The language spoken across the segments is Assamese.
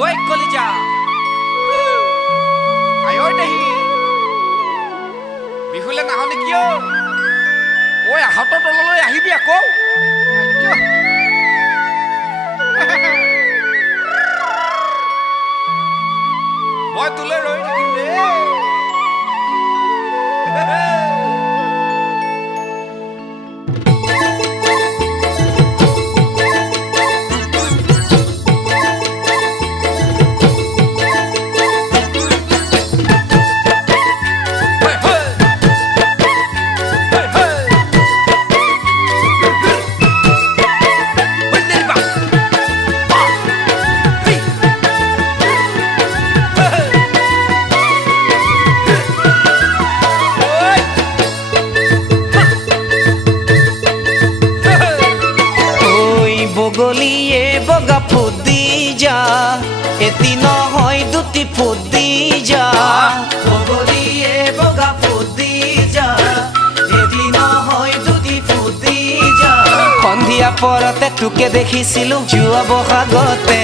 ঐ কলিজা আয়ৈ দেহি বিহুলে নাহনে কিয় ঐ হাতৰ তললৈ আহিবি আকৌ মই তোলে ৰৈ থাকিম দে বগলিয়ে বগা ফুট দি যা এটি নহয় দুটি ফুট দি যা বগলিয়ে বগা ফুট দি যা এটি নহয় দুটি ফুট দি যা সন্ধিয়া পৰতে তোকে দেখিছিলো যোৱা বহাগতে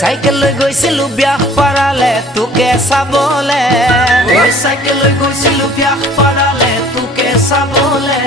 চাইকেল লৈ গৈছিলো বিয়াহ পাৰালে তোকে চাবলে চাইকেল লৈ গৈছিলো বিয়াহ পাৰালে তোকে চাবলে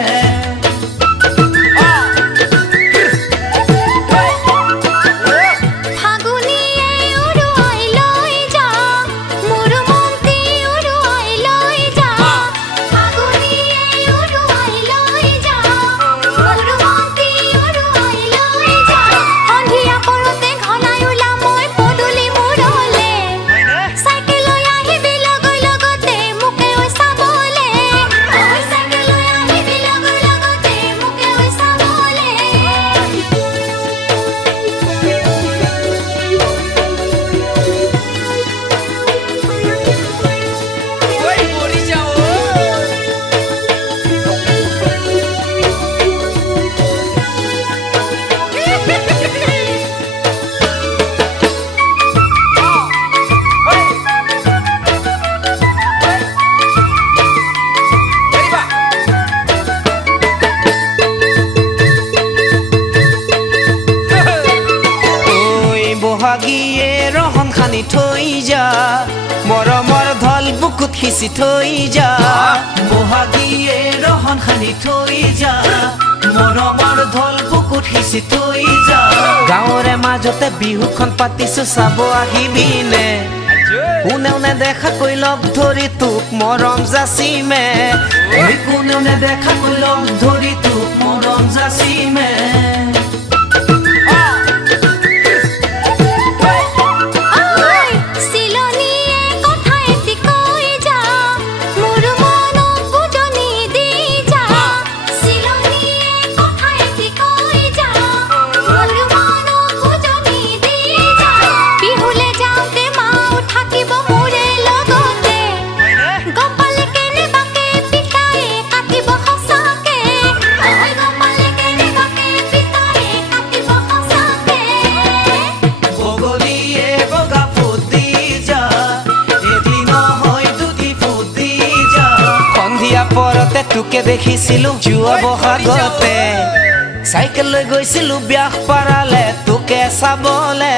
বহাগিয়ে ৰহন খানি থৈ যা মৰমৰ ধল বুকুত খিচি থৈ যা বহাগিয়ে ৰহন খানি থৈ যা মৰমৰ ধল বুকুত খিচি থৈ যা গাঁৱৰে মাজতে বিহুখন পাতিছো চাব আহিবিনে কোনেও নেদেখাকৈ লগ ধৰি তোক মৰম যাচিমে কোনেও নেদেখাকৈ লগ ধৰি তোক মৰম যাচিমে পৰতে তোকে দেখিছিলো যোৱা বহাগতে চাইকেল লৈ গৈছিলো বিয়াহ পাৰালে তোকে চাবলে